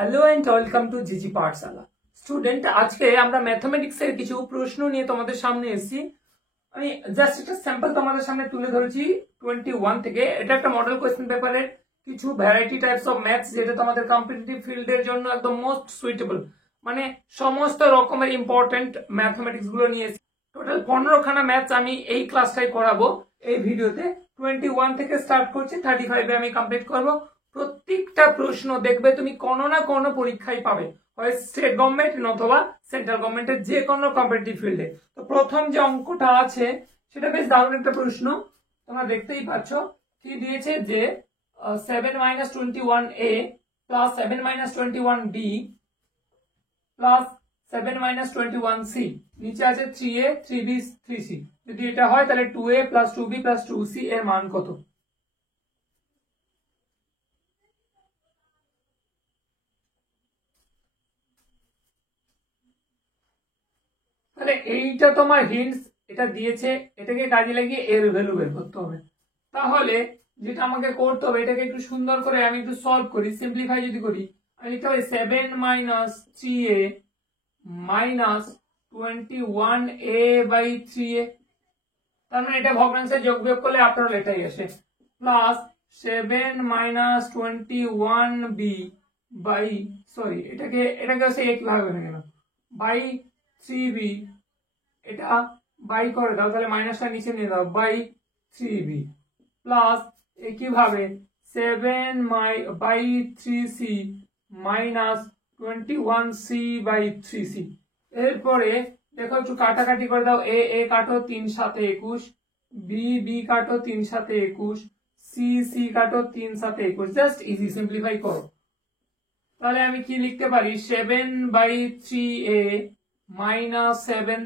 Hello and welcome to জিজি পাঠশালা। Student, আজকে আমরা ম্যাথমেটিক্স এর কিছু প্রশ্ন নিয়ে তোমাদের সামনে এসেছি। আমি জাস্ট একটা স্যাম্পল তোমাদের সামনে তুলে ধরেছি 21 থেকে। এটা একটা মডেল কোয়েশ্চেন পেপারের কিছু ভ্যারাইটি টাইপস অফ ম্যাথস, যেটা তোমাদের কম্পিটিটিভ ফিল্ডের জন্য একদম মোস্ট সুইটেবল, মানে সমস্ত রকমের ইম্পর্টেন্ট ম্যাথমেটিক্স গুলো নিয়ে এসেছি। টোটাল 15খানা ম্যাথস আমি এই ক্লাসটাই করাবো এই ভিডিওতে। 21 থেকে স্টার্ট করছি, 35 আমি কমপ্লিট করবো। প্রত্যেকটা প্রশ্ন দেখবে তুমি কোনো না কোনো পরীক্ষায় পাবে, হয় স্টেট গভর্নমেন্ট অথবা সেন্ট্রাল গভর্নমেন্টের যে কোনো কম্পিটিটিভ ফিল্ডে। তো প্রথম যে অঙ্কটা আছে সেটা বেশ দারুণ একটা প্রশ্ন, তোমরা দেখতেই পাচ্ছ। কি দিয়েছে যে 7-21a plus 7-21b plus 7-21c, নিচে আছে 3a 3b 3c। যদি এটা হয় তাহলে 2a plus 2b plus 2c এর মান কত? তাহলে এইটা তোমার হিন্টস, এটা দিয়েছে, এটাকে কাজে লাগিয়ে এর ভ্যালু বের করতে হবে। তাহলে যেটা আমাকে করতে হবে, এটাকে একটু সুন্দর করে আমি একটু সলভ করি, সিম্পলিফাই যদি করি, আমি লিখতে হবে 7-3a মাইনাস 21a/3a। তার মানে এটা ভগ্নাংশে যোগ বিয়োগ করলে আপনার এটাই আসে, প্লাস 7-21b বাই, সরি এটাকে হচ্ছে একইভাবে হয়ে গেল, বাই 3b, এটা বাই করে দাও, তাহলে মাইনাসটা নিচে নিয়ে দাও, বাই 3b প্লাস একইভাবে 7/3c মাইনাস 21c/3c। এরপরে দেখো একটু কাটাকাটি করে দাও, এ এ কাটো 3-7-21, বি বি কাটো 3-7-21, সি সি কাটো 3-7-21, জাস্ট ইজি সিম্পলিফাই করো। তাহলে আমি কি লিখতে পারি, 7/3a minus 7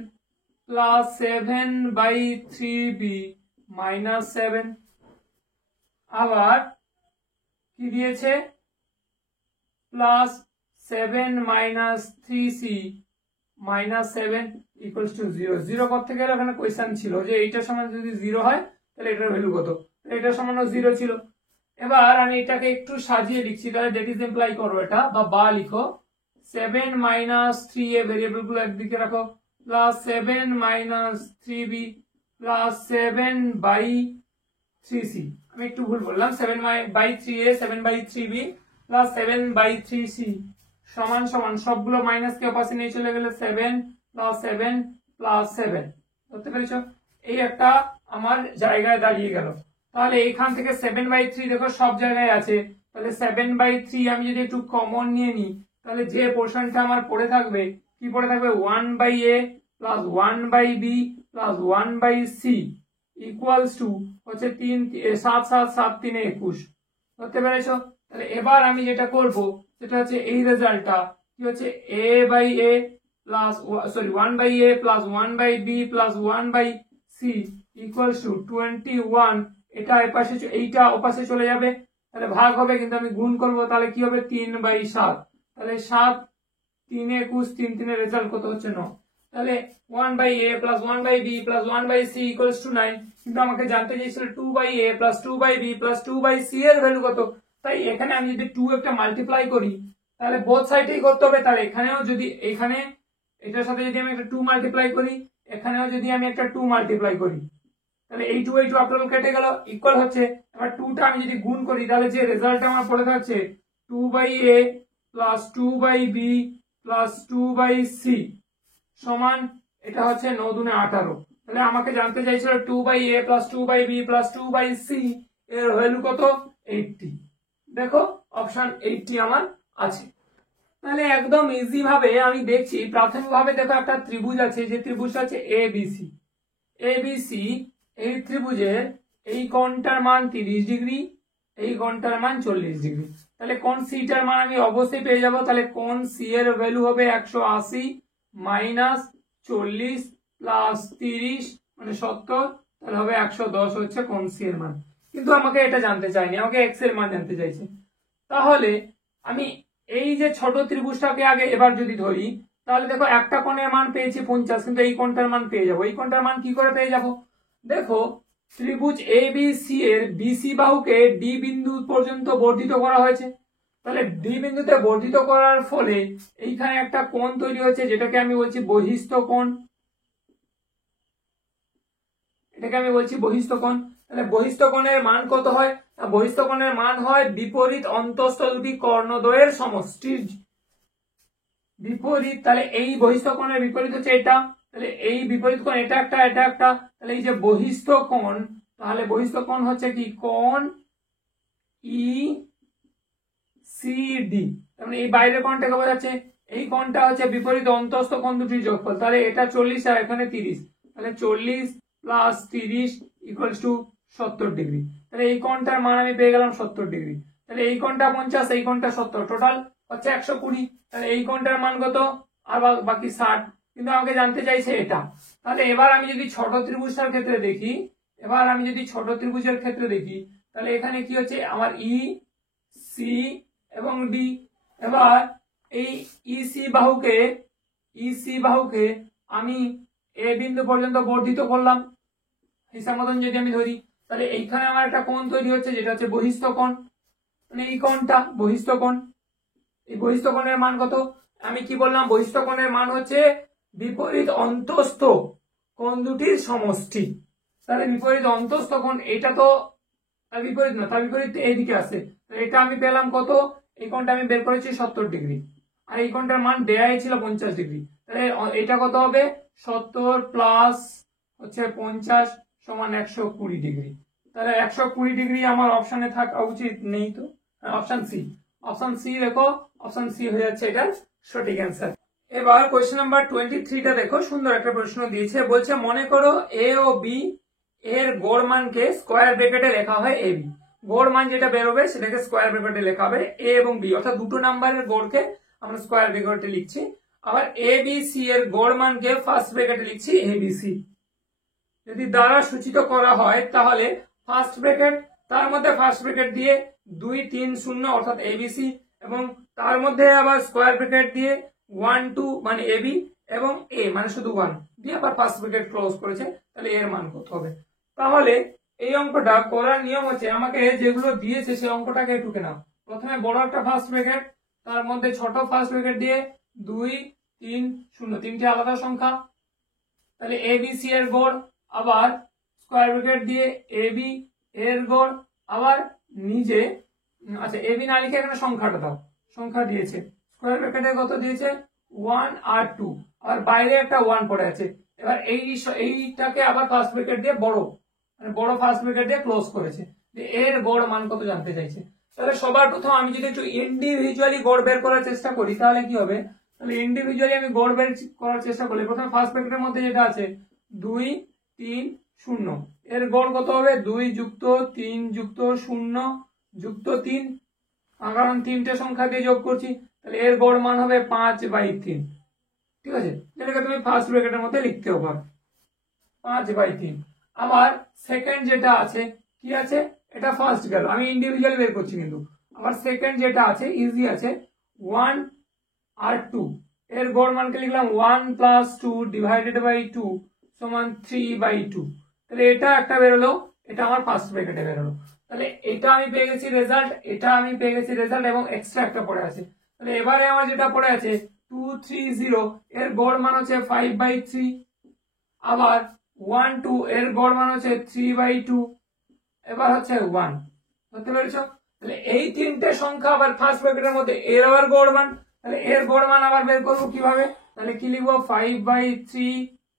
plus 7/3b minus 7, আবার কি দিয়েছে plus 7-3c minus 7 equals to 0। 0 করতে গেলে ওখানে কোয়েশ্চেন ছিল যে এইটার সমান যদি 0 হয় তাহলে এটার ভ্যালু কত, এটার সমান 0 ছিল। এবার আমি এটাকে একটু সাজিয়ে লিখছি, তাহলে দ্যাট ইজ ইমপ্লাই করো এটা বা লিখো, 7-3a ভেরিয়েবল গুলো একদিকে রাখো, প্লাস 7-3b প্লাস 7/3c। আমি একটু ভুল বললাম, 7/3a 7/3b প্লাস 7/3c সমান সমান সবগুলো মাইনাস কে পাশে নিয়ে চলে গেলে 7 প্লাস 7 প্লাস 7। বুঝতে পেরেছো? এই একটা আমার জায়গায় দাঁড়িয়ে গেল। তাহলে এইখান থেকে 7/3 দেখো সব জায়গায় আছে, তাহলে 7/3 আমি যদি একটু কমন নিয়ে নিই, তাহলে যে পোর্শনটা আমার পড়ে থাকবে, কি পড়ে থাকবে, 1/a plus 1/b plus 1/c equals to হচ্ছে 7-7-7-3-21। বুঝতে পেরেছো? তাহলে এবার আমি যেটা করব সেটা হচ্ছে এই রেজাল্টটা কি হচ্ছে, a/a plus sorry 1/a plus 1/b plus 1/c equals to 21। এটা এপাশে, এইটা ওপাশে চলে যাবে, তাহলে ভাগ হবে, কিন্তু আমি গুণ করব, তাহলে কি হবে 3/7। তাহলে 7-3-21, 3-3 রেজাল্ট কত হচ্ছে 9। তাহলে 1/a plus 1/b plus 1/c equals to 9। কিন্তু আমাকে জানতে চাইছিল 2/a plus 2/b plus 2/c এর ভ্যালু কত। তাই এখানে আমি যদি 2 একটা মাল্টিপ্লাই করি, তাহলে বোথ সাইডেই করতে হবে। তাহলে এখানেও যদি, এখানে এটার সাথে যদি আমি একটা 2 মাল্টিপ্লাই করি, এখানেও যদি আমি একটা 2 মাল্টিপ্লাই করি, তাহলে এই 2 আপনার কেটে গেল, ইকুয়াল হচ্ছে, এবার 2টা আমি যদি গুণ করি, তাহলে যে রেজাল্ট আমার পড়ে থাকছে 2/a plus 2/b plus 2/c সমান, এটা হচ্ছে 9×18। তাহলে আমাকে জানতে চাইছিল 2/a plus 2/b plus 2/c এর ভ্যালু কত, 80। দেখো অপশন 80 আমার আছে। তাহলে একদম ইজি ভাবে আমি দেখছি, প্রাথমিকভাবে দেখো একটা ত্রিভুজ আছে, যে ত্রিভুজটা আছে এবিসি। এই ত্রিভুজের এই কোণটার মান 30 ডিগ্রি, এই কোণটার মান 40 ডিগ্রি। তাহলে কোণ সিটার মান আমি অবশ্যই পেয়ে যাব। তাহলে কোণ সি এর ভ্যালু হবে 180 মাইনাস 40 প্লাস 30 মানে 70, তাহলে হবে 110 হচ্ছে কোণ সি এর মান। কিন্তু আমাকে এটা জানতে চাইনি, আমাকে এক্স এর মান জানতে চাইছে। তাহলে আমি এই যে ছোট ত্রিভুজটাকে আগে এবার যদি ধরি, তাহলে দেখো একটা কোণের মান পেয়েছি 50, কিন্তু এই কোণটার মান পেয়ে যাবো। এই কোণটার মান কি করে পেয়ে যাব, দেখো ত্রিভুজ এবিসি এর বিসি বাহুকে ডি বিন্দু পর্যন্ত বর্ধিত করা হয়েছে। তাহলে ডি বিন্দুতে বর্ধিত করার ফলে এইখানে একটা কোণ তৈরি হচ্ছে, যেটাকে আমি বলছি বহিস্থ কোণ। এটাকে আমি বলছি বহিস্থ কোণ। তাহলে বহিস্থ কোণের মান কত হয়? বহিস্থ কোণের মান হয় বিপরীত অন্তঃস্থ দুটি কর্ণদ্বয়ের সমষ্টির বিপরীত। তাহলে এই বহিস্থ কোণের বিপরীত হচ্ছে এটা, তাহলে এই বিপরীত কোণ এটা একটা, এটা একটা, তাহলে এই যে বহিস্থ কোণ, তাহলে বহিস্থ কোণ হচ্ছে কি কোণ ই সি ডি। তার মানে এই বাইরের কোণটাকে বোঝাচ্ছে, এই কোণটা হচ্ছে বিপরীত অন্তঃস্থ কোণ দুটির যোগফল। তাহলে এটা 40 আর এখানে 30, তাহলে 40 প্লাস 30 ইকুয়ালস টু 70 ডিগ্রি। তাহলে এই কোণটার মান আমি পেয়ে গেলাম 70 ডিগ্রি। তাহলে এই কোণটা 50, এই কোণটা 70, টোটাল হচ্ছে 120। তাহলে এই কোণটার মান কত? আর বাকি 60, কিন্তু আমাকে জানতে চাইছে এটা। তাহলে এবার আমি যদি ছোট ত্রিভুজটার ক্ষেত্রে দেখি, তাহলে এখানে কি হচ্ছে আমার ই সি এবং ডি। এবার এই ইসি বাহুকে আমি এ বিন্দু পর্যন্ত বর্ধিত করলাম হিসাব মতন যদি আমি ধরি, তাহলে এইখানে আমার একটা কোণ তৈরি হচ্ছে, যেটা হচ্ছে বহিস্থ কোণ। মানে এই কোণটা বহিস্থ কোণ। এই বহিস্থ কোণের মান কত? আমি কি বললাম? বহিস্থ কোণের মান হচ্ছে বিপরীত অন্তঃস্থ কোণ দুটির সমষ্টি। তাহলে বিপরীত অন্তঃস্থ কোণ, এটা তো তার বিপরীত না, তার বিপরীত এইদিকে আছে। এটা আমি পেলাম কত? এই কোণটা আমি বের করেছি 70 ডিগ্রি, আর এই কোণটার মান দেয়াই ছিল 50 ডিগ্রি। তাহলে এটা কত হবে? 70 প্লাস হচ্ছে 50 সমান 120 ডিগ্রি। তাহলে 120 ডিগ্রি আমার অপশনে থাকা উচিত, নেই তো। অপশন সি দেখো, অপশন সি হয়ে যাচ্ছে এটার সঠিক অ্যান্সার। এবার কোয়েশ্চেন নাম্বার 23টা দেখো, সুন্দর একটা প্রশ্ন দিয়েছে। বলছে মনে করো এ ও বি এর গড় মানকে স্কোয়ার ব্র্যাকেটে লেখা হয় এ বি। গড় মান যেটা বেরোবে সেটাকে স্কোয়ার ব্র্যাকেটে লেখা হবে এ এবং বি, অর্থাৎ দুটো নাম্বারের গড়কে আমরা স্কোয়ার ব্র্যাকেটে লিখছি। আবার এ বি সি এর গড় মানকে ফার্স্ট ব্র্যাকেটে লিখছি এ বি সি। যদি দ্বারা সূচিত করা হয় তাহলে ফার্স্ট ব্র্যাকেট, তার মধ্যে ফার্স্ট ব্র্যাকেট দিয়ে 2 3 0 অর্থাৎ এবিসি, এবং তার মধ্যে আবার স্কোয়ার ব্র্যাকেট দিয়ে 1 2 মানে এবি, এবং এ মানে শুধু 1 দিয়ে আবার ফার্স্ট ব্র্যাকেট ক্লোজ করেছে। তাহলে এর মান কত হবে? তাহলে এই অঙ্কটা করার নিয়ম হচ্ছে, আমাকে যেগুলো দিয়েছে সেই অঙ্কটাকে টুকে নাও। প্রথমে বড় একটা ফার্স্ট ব্র্যাকেট, তার মধ্যে ছোট ফার্স্ট ব্র্যাকেট দিয়ে 2 3 0, তিনটি আলাদা সংখ্যা। তাহলে এবিসি এর গড়, আবার স্কোয়ার ব্র্যাকেট দিয়ে এবি এর গড়, আবার নিজে, আচ্ছা এবি না লিখে এখানে সংখ্যাটা দাও, সংখ্যা দিয়েছে স্কোয়ার ব্র্যাকেটে কত দিয়েছে 1 আর 2, আর বাইরে একটা 1 পড়ে আছে। এবার এইটাকে আবার ফার্স্ট ব্র্যাকেট দিয়ে বড়, মানে বড় ফার্স্ট ব্র্যাকেট দিয়ে ক্লোজ করেছে। যে এর গড় মান কত জানতে চাইছে। তাহলে সবার প্রথম আমি যদি একটু ইন্ডিভিজুয়ালি গড় বের করার চেষ্টা করি তাহলে কি হবে? তাহলে ইন্ডিভিজুয়ালি আমি গড় বের করার চেষ্টা করলে প্রথমে ফার্স্ট ব্র্যাকেটের মধ্যে যেটা আছে 2 3 0, এর গড় কত হবে? 2 যুক্ত 3 যুক্ত 0 যুক্ত 3, কারণ তিনটে সংখ্যা দিয়ে যোগ করছি। তাহলে এর গড় মান হবে 5/3। ঠিক আছে, যেটাকে তুমি ফার্স্ট ব্র্যাকেটের মধ্যে লিখতেও পারো 5/3। আবার সেকেন্ড যেটা আছে, কি আছে? এটা ফার্স্ট গেল, আমি ইন্ডিভিজুয়ালি বের করছি, কিন্তু আবার সেকেন্ড যেটা আছে ইজি আছে 1 আর 2, এর গড় মানকে লিখলাম 1 প্লাস 2 ডিভাইডেড বাই 2 সমান 3/2। তাহলে এটা একটা বেরোলো, এটা আমার ফার্স্ট ব্র্যাকেটে বেরোলো। তাহলে এটা আমি পেয়ে গেছি রেজাল্ট, এটা আমি পেয়ে গেছি রেজাল্ট, এবং এক্সট্রা একটা পড়ে আছে। তাহলে এবারে আমার যেটা পড়ে আছে 2 3 0, এর গড় মান হচ্ছে 5/3। আবার 1 2, এর গড় মান হচ্ছে 3/2। এবার হচ্ছে 1, বুঝতে পেরেছো? তাহলে এই তিনটে সংখ্যা আবার ফার্স্ট ব্র্যাকেটের মধ্যে এর আবার গড় মান, তাহলে এর গড় মান আবার বের করবো কিভাবে? তাহলে কি লিখবো? 5/3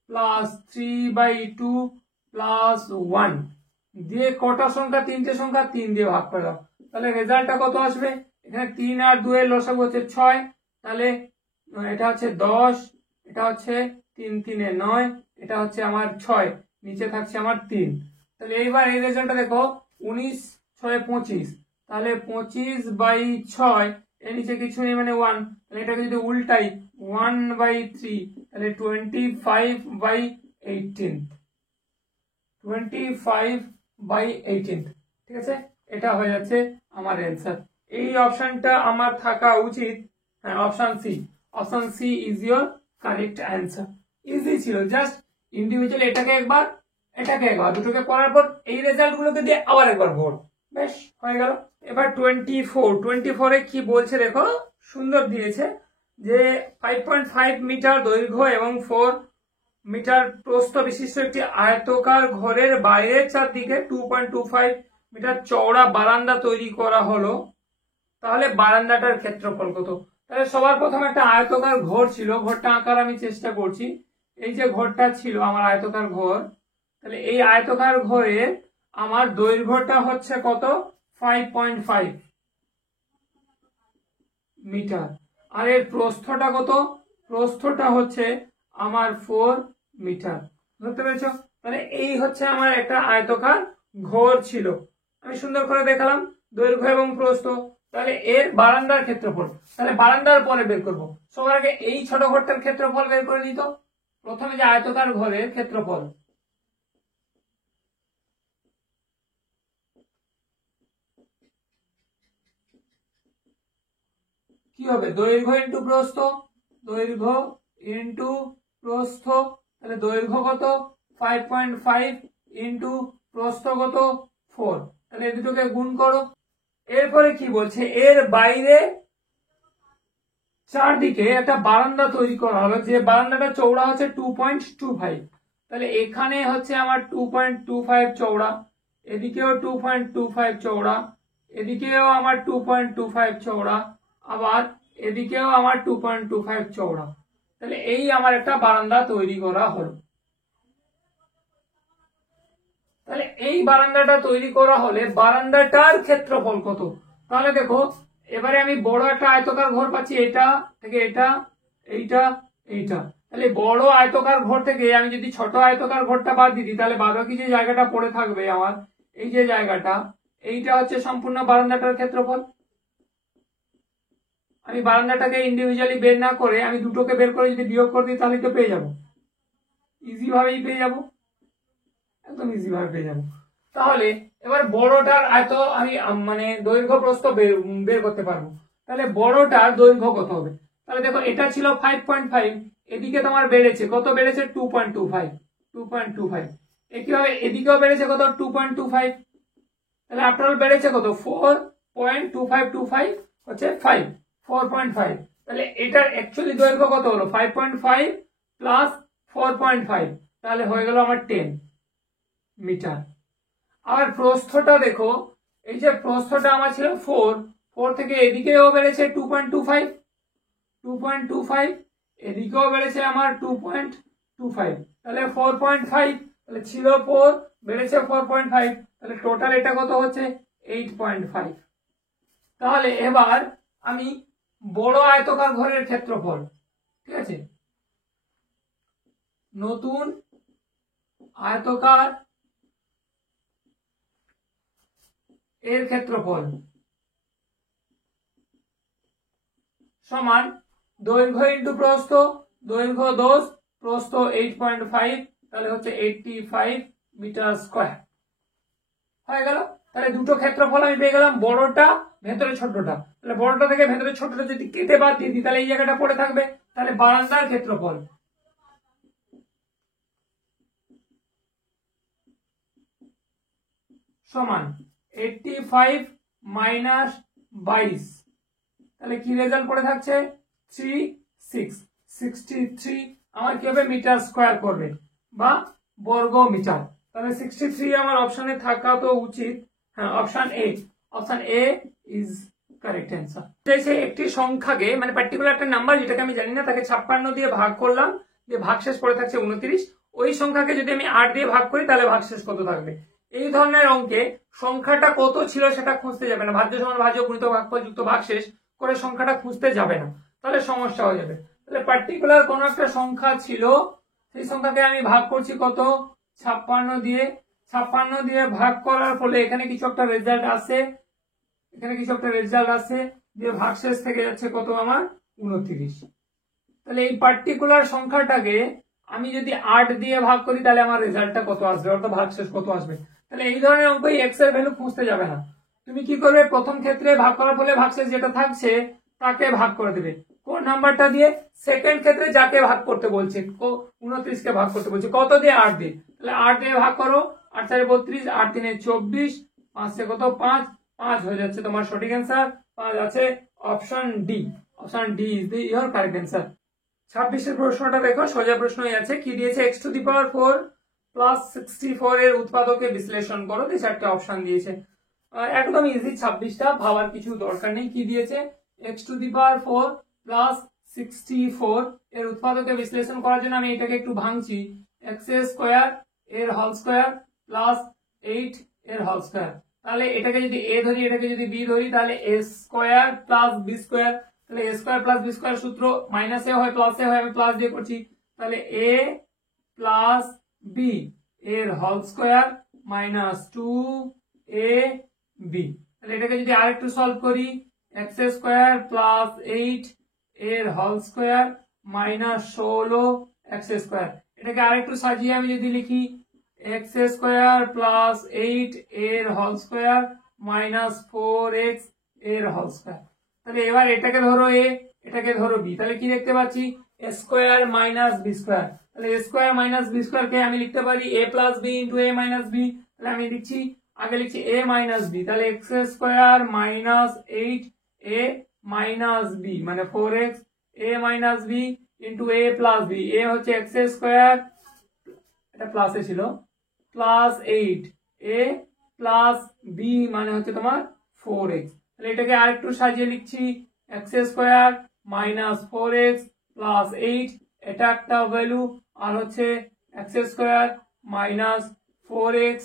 প্লাস 3/2 প্লাস 1 দিয়ে কটা সংখ্যা? তিনটে সংখ্যা, 3 দিয়ে ভাগ করে দাও। তাহলে রেজাল্টটা কত আসবে? এখানে 3 আর 2 এর লসাগু হচ্ছে 6, তাহলে এটা হচ্ছে 10, এটা হচ্ছে 3 3 এ 9, এটা হচ্ছে আমার 6, নিচে থাকছে আমার 3। তাহলে এইবার এই রেজাল্টটা দেখো 19 6 25, তাহলে 25/6, এর নিচে কিছু নেই মানে 1, তাহলে এটাকে যদি উল্টাই 1/3, তাহলে 25/18, 25/18। ঠিক আছে, এটা হয়ে যাচ্ছে আমার অ্যান্সার। এই অপশনটা আমার থাকা উচিত, হ্যাঁ option C. Option C is your correct answer. Easy ছিল, জাস্ট ইন্ডিভিজুয়াল এটাকে একবার দুটোকে করার পর এই রেজাল্ট গুলোকে দিয়ে আবার একবার গড়, বেশ হয়ে গেল। এবার 24 কি বলছে দেখো, সুন্দর দিয়েছে যে 5.5 মিটার দৈর্ঘ্য এবং 4 মিটার প্রস্থ বিশিষ্ট একটি আয়তকার ঘরের বাইরের চারদিকে 2.25 মিটার চওড়া বারান্দা তৈরি করা হলো, তাহলে বারান্দাটার ক্ষেত্রফল কত? তাহলে সবার প্রথম একটা আয়তকার ঘর ছিল, ঘরটা আঁকার আমি চেষ্টা করছি। এই যে ঘরটা ছিল আমার আয়তকার ঘর, তাহলে এই আয়তকার ঘরের আমার দৈর্ঘ্যটা হচ্ছে কত? 5.5 মিটার। আর এর প্রস্থটা কত? প্রস্থটা হচ্ছে আমার 4 মিটার। বুঝতে পেরেছো? তাহলে এই হচ্ছে আমার একটা আয়তকার ঘর ছিল, আমি সুন্দর করে দেখালাম দৈর্ঘ্য এবং প্রস্থ। তাহলে এর বারান্দার ক্ষেত্রফল, তাহলে বারান্দার পরে বের করবো। সবার আগে এই ছোট ঘরটার ক্ষেত্রফল বের করে দিত। প্রথমে যে আয়তকার ঘরের ক্ষেত্রফল, কি হবে? দৈর্ঘ্য ইন্টু প্রস্থ, দৈর্ঘ্য ইন্টু প্রস্থ। তাহলে দৈর্ঘ্য কত? 5.5 ইন্টু প্রস্থ কত? 4। তাহলে এই দুটোকে গুণ করো। এরপরে কি বলছে, এর বাইরে চারদিকে একটা বারান্দা তৈরি করা হলো, যে বারান্দাটা চওড়া হচ্ছে 2.25। তাহলে এখানে হচ্ছে আমার 2.25 চওড়া, এদিকেও 2.25 চওড়া, এদিকেও আমার 2.25 চওড়া, আবার এদিকেও আমার 2.25 চওড়া। তাহলে এই আমার একটা বারান্দা তৈরি করা হলো। তাহলে এই বারান্দাটা তৈরি করা হলে বারান্দাটার ক্ষেত্রফল কত? তাহলে দেখো, এবারে আমি বড় একটা আয়তকার ঘর পাচ্ছি, এটা থেকে এটা, এইটা, এইটা। তাহলে বড় আয়তকার ঘর থেকে আমি যদি ছোট আয়তকার ঘরটা বাদ দিই, তাহলে বাদবাকি যে জায়গাটা পড়ে থাকবে আমার, এই যে জায়গাটা, এইটা হচ্ছে সম্পূর্ণ বারান্দাটার ক্ষেত্রফল। আমি বারান্দাটাকে ইন্ডিভিজুয়ালি বের না করে আমি দুটোকে বের করে যদি বিয়োগ করে দিই, তাহলে তো পেয়ে যাবো, ইজি ভাবেই পেয়ে যাবো, একদম ইজি ভাবে পেয়ে যাবো। তাহলে এবার বড়টার আয়ত আমি মানে দৈর্ঘ্য প্রস্থ বের করতে পারবো। তাহলে বড়টার দৈর্ঘ্য কত হবে? তাহলে দেখো, এটা ছিল 5.5, এদিকে তোমার বেড়েছে কত? বেড়েছে 2.25। একইভাবে এদিকেও বেড়েছে কত? 2.25। তাহলে আফটার অল বেড়েছে কত? 4.2525 হচ্ছে 5, 4.5। তাহলে এটার অ্যাকচুয়ালি দৈর্ঘ্য কত হলো? 5.5 প্লাস 4.5, তাহলে হয়ে গেল আমার 10 মিটার। আর প্রস্থটা দেখো, এই যে প্রস্থটা আমার ছিল 4 থেকে এদিকেও বেড়েছে 2.25, এদিকেও বেড়েছে আমার 2.25, তাহলে 4.5। তাহলে ছিল 4, বেড়েছে 4.5, তাহলে টোটাল এটা কত হচ্ছে? 8.5। তাহলে এবার আমি বড় আয়তকার ঘরের ক্ষেত্রফল, ঠিক আছে, নতুন আয়তকার এর ক্ষেত্রফল সমান দৈর্ঘ্য ইন্টু প্রস্থ, দৈর্ঘ্য 10, প্রস্থ 8.5, তাহলে হচ্ছে 85 মিটার স্কয়ার। হয়ে গেল। তাহলে দুটো ক্ষেত্রফল আমি পেয়ে গেলাম, বড়টা ভেতরে ছোটটা। তাহলে বড়টা থেকে ভেতরে ছোটটা যদি কেটে বাদ দিয়ে দিই, তাহলে এই জায়গাটা পড়ে থাকবে। তাহলে বারান্দার ক্ষেত্রফল সমান 85 মাইনাস 22, তাহলে কি রেজাল্ট পড়ে থাকছে? 63 আমার কি হবে? মিটার স্কয়ার করবে বা বর্গ মিটার। তাহলে 63 আমার অপশনে থাকা তো উচিত। হ্যাঁ, option A is correct answer. একটি সংখ্যাকে, মানে পার্টিকুলার একটা নাম্বার যেটাকে আমি জানি না, তাকে 56 দিয়ে ভাগ করলাম, যে ভাগশেষ পড়ে থাকছে 29। ওই সংখ্যাকে যদি আমি 8 দিয়ে ভাগ করি, তাহলে ভাগশেষ কত থাকবে? এই ধরনের অঙ্কে সংখ্যাটা কত ছিল সেটা খুঁজতে যাবে না, ভাজ্য সমান ভাজ্য গুণিত ভাগফল যুক্ত ভাগশেষ করে সংখ্যাটা খুঁজতে যাবে না, তাহলে সমস্যা হয়ে যাবে। তাহলে পার্টিকুলার কোন একটা সংখ্যা ছিল, সেই সংখ্যাকে আমি ভাগ করছি কত? 56 দিয়ে। 56 দিয়ে ভাগ করার ফলে এখানে কিছু একটা রেজাল্ট আসে, যে ভাগশেষ থেকে যাচ্ছে কত? আমার 29। তাহলে এই পার্টিকুলার সংখ্যাটাকে আমি যদি 8 দিয়ে ভাগ করি, তাহলে আমার রেজাল্টটা কত আসবে, অর্থাৎ ভাগশেষ কত আসবে। তাহলে এই ধরনের অঙ্ক এক্স এর ভ্যালু খুঁজতে যাবে না, তুমি কি করবে? প্রথম ক্ষেত্রে ভাগ করার ফলে ভাগশেষ যেটা থাকছে তাকে ভাগ করে দেবে কোন নাম্বারটা দিয়ে? সেকেন্ড ক্ষেত্রে যাকে ভাগ করতে বলছে, 29 কে ভাগ করতে বলছে কত দিয়ে? 8 দিয়ে। তাহলে 8 দিয়ে ভাগ করো, 8 4 32, 8 3 24, 5 से কত 5 হয়ে যাচ্ছে তোমার সঠিক অ্যান্সার 5 আছে option D. Option D is the your correct answer. 26 এর প্রশ্নটা দেখো, সোজা প্রশ্নই আছে। কি দিয়েছে? x⁴ প্লাস 64 এর উৎপাদকে বিশ্লেষণ করো। এই চারটে অপশন দিয়েছে, একদম ইজি। 26টা ভাবার কিছু দরকার নেই। কি দিয়েছে? x⁴ প্লাস 64 এর উৎপাদকে বিশ্লেষণ করার জন্য আমি এটাকে একটু ভাঙছি। x² এর হোল স্কয়ার প্লাস 8 এর হোল স্কয়ার। তাহলে এটাকে যদি a ধরি, এটাকে যদি b ধরি, তাহলে a² প্লাস b²। তাহলে a² প্লাস b² সূত্র মাইনাস এ হয় প্লাস এ হয়, আমি প্লাস দিয়ে করছি। তাহলে a প্লাস b এর হোল স্কয়ার মাইনাস 2ab। তাহলে এটাকে যদি আরেকটু সলভ করি, x² প্লাস 8 এর হোল স্কয়ার মাইনাস 16x²। এটাকে আরেকটু সাজিয়ে আমি যদি লিখি, x² প্লাস 8 এর হোল স্কয়ার মাইনাস 4x এর হোল স্কয়ার। তাহলে এবার এটাকে ধরো a, এটাকে ধরো b। তাহলে কি দেখতে পাচ্ছি? a² minus b²। তাহলে a² মাইনাস b² কে আমি লিখতে পারি a plus b into a minus b। তাহলে আমি লিখছি, আগে লিখছি a মাইনাস b। তাহলে x² minus 8 a minus b মানে 4x a minus b into a plus b। a হচ্ছে x², এটা প্লাসে ছিল, প্লাস 8 a প্লাস b মানে হচ্ছে তোমার 4x। তাহলে এটাকে আরেকটু সাজিয়ে লিখছি, x² মাইনাস 4x প্লাস 8, এটা একটা ভ্যালু, আর হচ্ছে x² minus 4x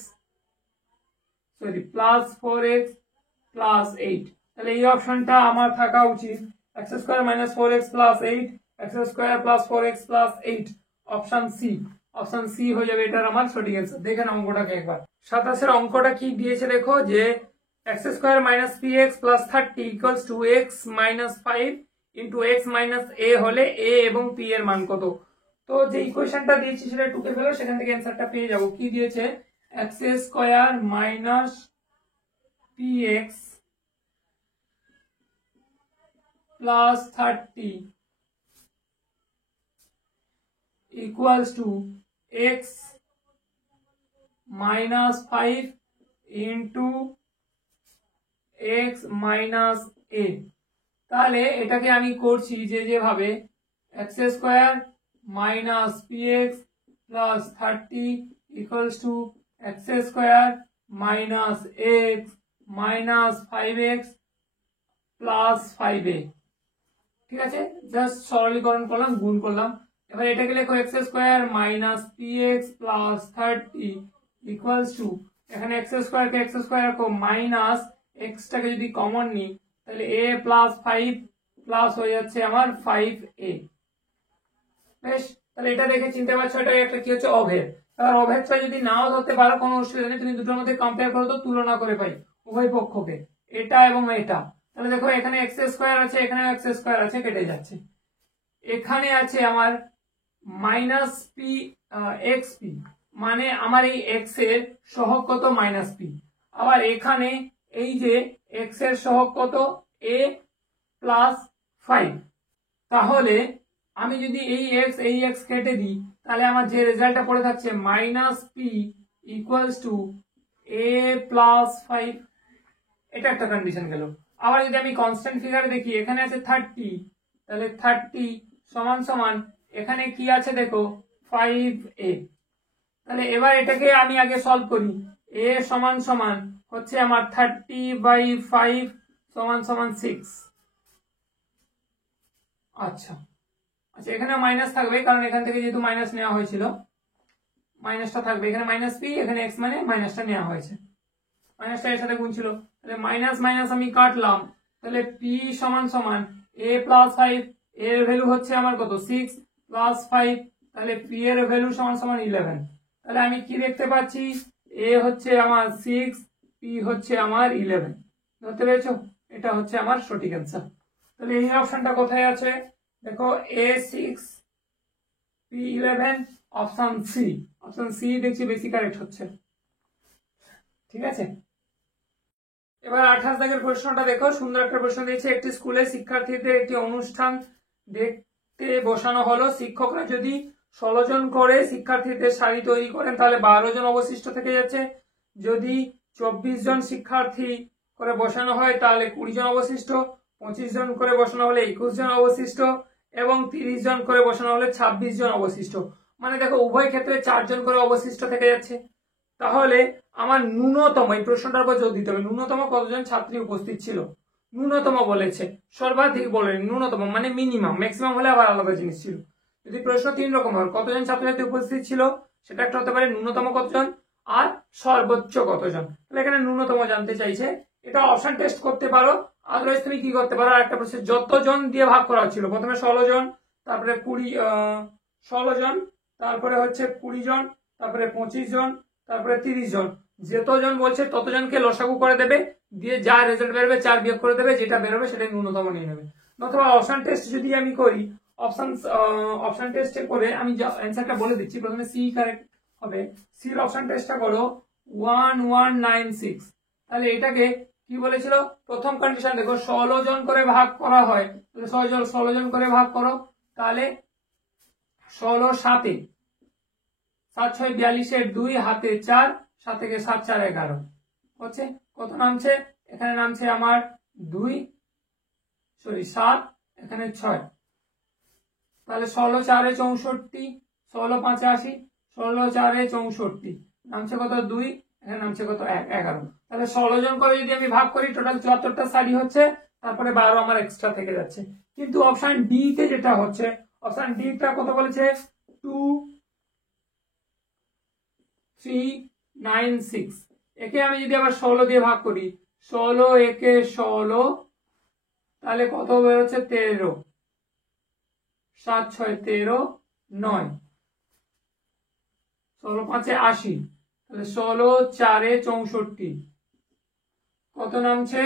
sorry plus 4x plus 8। তাহলে এই অপশনটা আমার থাকা উচিত, x² minus 4x plus 8, x² plus 4x plus 8, option C. Option C হয়ে যাবে এটার আমার সঠিক অ্যান্সার। দেখেন অঙ্কটাকে একবার। 27 এর অঙ্কটা কি দিয়েছে দেখো, যে x² minus px plus 30 equals to x minus 5 into x minus a হলে a এবং p এর মান কত? তো যে ইকুয়েশনটা দিয়েছি সেটা টুকে ফেলো, সেখান থেকে অ্যান্সারটা পেয়ে যাবো। কি দিয়েছে? x² minus px plus 30 equals to x minus 5 into x minus a। তাহলে এটাকে আমি করছি যেভাবে, x² minus px plus 30 equals to x² minus x minus 5x plus 5a। ঠিক আছে, জাস্ট সরলীকরণ করলাম, গুণ করলাম। এবার এটাকে লেখো x² minus px plus 30 equals to, এখানে x² কে x² রাখো, মাইনাস x টাকে যদি কমন নিই তাহলে a প্লাস 5 প্লাস হয়ে যাচ্ছে আমার 5a। বেশ, তাহলে এটা দেখে চিনতে পারছো এটা একটা কি হচ্ছে? অভেদ। এবার অভেদটা যদি নাও ধরতে পারো কোনো অসুবিধা নেই, তুমি দুটোর মধ্যে কম্পেয়ার করো তো তুলনা করে পাই উভয় পক্ষকে, এটা এবং এটা। তাহলে দেখো এখানে x² আছে, এখানে x² আছে, কেটে যাচ্ছে। এখানে আছে আমার মাইনাস পি এক্স পি, মানে আমার এই এক্স এর সহগ কত? Minus P. আবার এখানে এই যে এক্স এর সহগ কত? a plus 5। তাহলে আমি যদি এই এক্স কেটে দিই, তাহলে আমার যে রেজাল্টটা পড়ে থাকছে minus P equals to a plus 5। এটা একটা কন্ডিশন গেল। আবার যদি আমি কনস্ট্যান্ট ফিগারে দেখি, এখানে আছে 30, তাহলে 30 সমান সমান এখানে কি আছে দেখো 5a। তাহলে এবার এটাকে আমি আগে সলভ করি। a সমান সমান হচ্ছে আমার 30/5 সমান সমান 6। আচ্ছা আচ্ছা, এখানে মাইনাস থাকবে কারণ এখান থেকে যেহেতু মাইনাস নেওয়া হয়েছিল, মাইনাসটা থাকবে। এখানে মাইনাস পি, এখানে এক্স মানে মাইনাসটা নেওয়া হয়েছে, মাইনাসটা এর সাথে গুণ ছিল। তাহলে মাইনাস মাইনাস আমি কাটলাম, তাহলে পি সমান সমান a প্লাস 5, এর ভ্যালু হচ্ছে আমার কত? 6 প্লাস 5, তাহলে পি এর ভ্যালু সমান সমান 11। তাহলে আমি কি দেখতে পাচ্ছি? a হচ্ছে আমার 6, পি হচ্ছে আমার 11। ধরতে পেরেছো? এটা হচ্ছে আমার সঠিক অ্যান্সার। তাহলে এই অপশনটা কোথায় আছে দেখো, a6 p11, option C. Option C দেখছি বেশি কারেক্ট হচ্ছে। ঠিক আছে, এবার 28 দাগের প্রশ্নটা দেখো, সুন্দর একটা প্রশ্ন দিয়েছে। একটি স্কুলে শিক্ষার্থীদের একটি অনুষ্ঠান দেখতে বসানো হলো। শিক্ষকরা যদি 16 জন করে শিক্ষার্থীদের সারি তৈরি করেন তাহলে 12 জন অবশিষ্ট থেকে যাচ্ছে। যদি 24 জন শিক্ষার্থী করে বসানো হয় তাহলে 20 জন অবশিষ্ট, 25 জন করে বসানো হলে 21 জন অবশিষ্ট এবং 30 জন করে বসানো হলে 26 জন অবশিষ্ট। মানে দেখো উভয় ক্ষেত্রে 4 জন করে অবশিষ্ট থেকে যাচ্ছে। তাহলে আমার ন্যূনতম, এই প্রশ্নটার উপর জোর দিতে হবে, ন্যূনতম কতজন ছাত্রী উপস্থিত ছিল। ন্যূনতম বলেছে, সর্বাধিক বলে ন্যূনতম মানে মিনিমাম, ম্যাক্সিমাম হলে আবার আলাদা জিনিস ছিল। যদি প্রশ্ন 3 রকম হয়, কতজন ছাত্রছাত্রী উপস্থিত ছিল সেটা একটা হতে পারে ন্যূনতম কতজন আর সর্বোচ্চ কতজন। তাহলে এখানে ন্যূনতম জানতে চাইছে, এটা অপশন টেস্ট করতে পারো। আদারওয়াইজ তুমি কি করতে পারো, আরেকটা প্রশ্ন যতজন দিয়ে ভাগ করা হচ্ছিল, প্রথমে 16 জন, তারপরে 16 জন, তারপরে হচ্ছে 20 জন, তারপরে 25 জন, তারপরে 30 জন, যতজন বলছে ততজনকে লসাগু করে দেবে, দিয়ে যা রেজাল্ট বেরোবে 4 বিয়োগ করে দেবে, যেটা বেরোবে সেটা ন্যূনতম নিয়ে নেবে। অথবা অপশন টেস্ট যদি আমি করি, অপশন টেস্টে করে আমি অ্যান্সারটা বলে দিচ্ছি। প্রথমে সি কারেক্ট হবে, সি এর অপশন টেস্টটা করো 1196। তাহলে এটাকে কি বলেছিল, প্রথম কন্ডিশন দেখো 16 জন করে ভাগ করা হয়, 16 জন করে ভাগ করো, তাহলে 16 7 7 6 42 2 হাতে 4, 7 থেকে 7 4 11 হচ্ছে কত নামছে, এখানে নামছে আমার 7, এখানে 6। তাহলে 16 4 64, 16 5 80, 16 4 64 নামছে কত 2, এখানে নামছে কত 11। তাহলে 16 জন করে যদি আমি ভাগ করি টোটাল 74টা শাড়ি হচ্ছে, তারপরে 12 আমার এক্সট্রা থেকে যাচ্ছে। কিন্তু অপশন ডি তে যেটা হচ্ছে, অপশন ডি টা কত বলেছে 2 3 9 6। একে আমি যদি আবার 16 দিয়ে ভাগ করি, 16 একে 16, তাহলে কত বেরোচ্ছে 13, 7 6 13 9, 16 5 80, তাহলে 16 4 64 কত নামছে,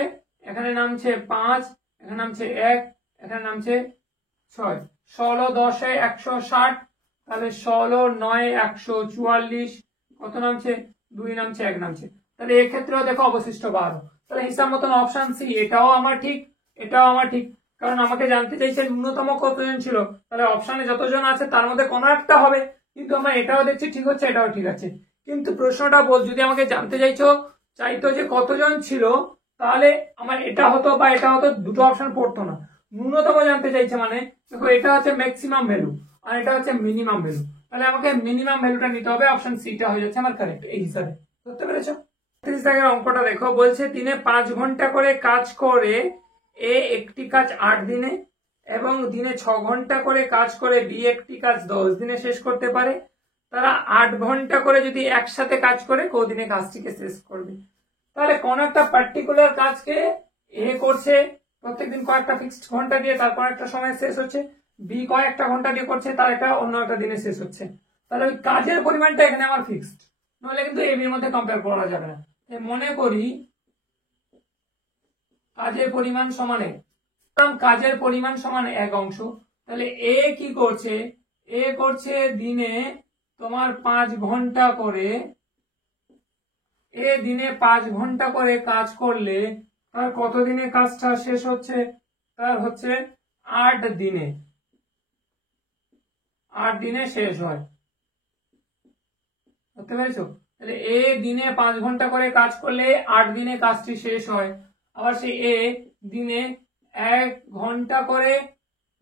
এখানে নামছে 5, এখানে নামছে 1, এখানে নামছে 6, 16 10 160, তাহলে 16 9 144 কত নামছে 2 নামছে 1 নামছে। তাহলে এক্ষেত্রেও দেখো অবশিষ্ট 12। তাহলে হিসাব মতন অপশন সি এটাও আমার ঠিক, এটাও আমার ঠিক, কারণ আমাকে জানতে চাইছে ন্যূনতম কতজন ছিল, তাহলে অপশনে যতজন আছে তার মধ্যে কোনো একটা হবে। কিন্তু আমরা এটাও দেখছি ঠিক হচ্ছে, এটাও ঠিক আছে। কিন্তু প্রশ্নটা যদি আমাকে জানতে চাইতো যে কতজন ছিল, তাহলে আমার এটা হতো বা এটা হতো, দুটো অপশন পড়তো না। ন্যূনতম জানতে চাইছে মানে দেখো এটা হচ্ছে ম্যাক্সিমাম ভ্যালু আর এটা হচ্ছে মিনিমাম ভ্যালু, তাহলে আমাকে মিনিমাম ভ্যালুটা নিতে হবে, অপশন সি টা হয়ে যাচ্ছে আমার কারেক্ট এই হিসাবে। বুঝতে পেরেছো? 30 দাগের অঙ্কটা দেখো, বলছে দিনে 5 ঘন্টা করে কাজ করে এ একটি কাজ 8 দিনে এবং দিনে 6 ঘন্টা করে কাজ করে বি একটি কাজ 10 দিনে শেষ করতে পারে। তারা 8 ঘন্টা করে যদি একসাথে কাজ করে কদিনে কাজটিকে শেষ করবে। তাহলে কোন একটা পার্টিকুলার কাজকে এ করছে প্রত্যেকদিন কয়েকটা ফিক্সড ঘন্টা দিয়ে, তারপর একটা সময় শেষ হচ্ছে, বি কয়েকটা ঘন্টা দিয়ে করছে, তার একটা অন্য একটা দিনে শেষ হচ্ছে। তাহলে ওই কাজের পরিমাণটা এখানে আমার ফিক্সড, নইলে কিন্তু এ বির মধ্যে কম্পেয়ার করা যাবে না। মনে করি কাজের পরিমাণ সমান 1, কাজের পরিমাণ সমান 1 অংশ। তাহলে এ কি করছে, এ করছে দিনে তোমার 5 ঘন্টা করে, এ দিনে 5 ঘন্টা করে কাজ করলে তার কত দিনে কাজটা শেষ হচ্ছে, তার হচ্ছে 8 দিনে, 8 দিনে শেষ হয়। বুঝতে পেরেছো? তাহলে এ দিনে 5 ঘন্টা করে কাজ করলে 8 দিনে কাজটি শেষ হয়। আবার সে এ দিনে 1 ঘন্টা করে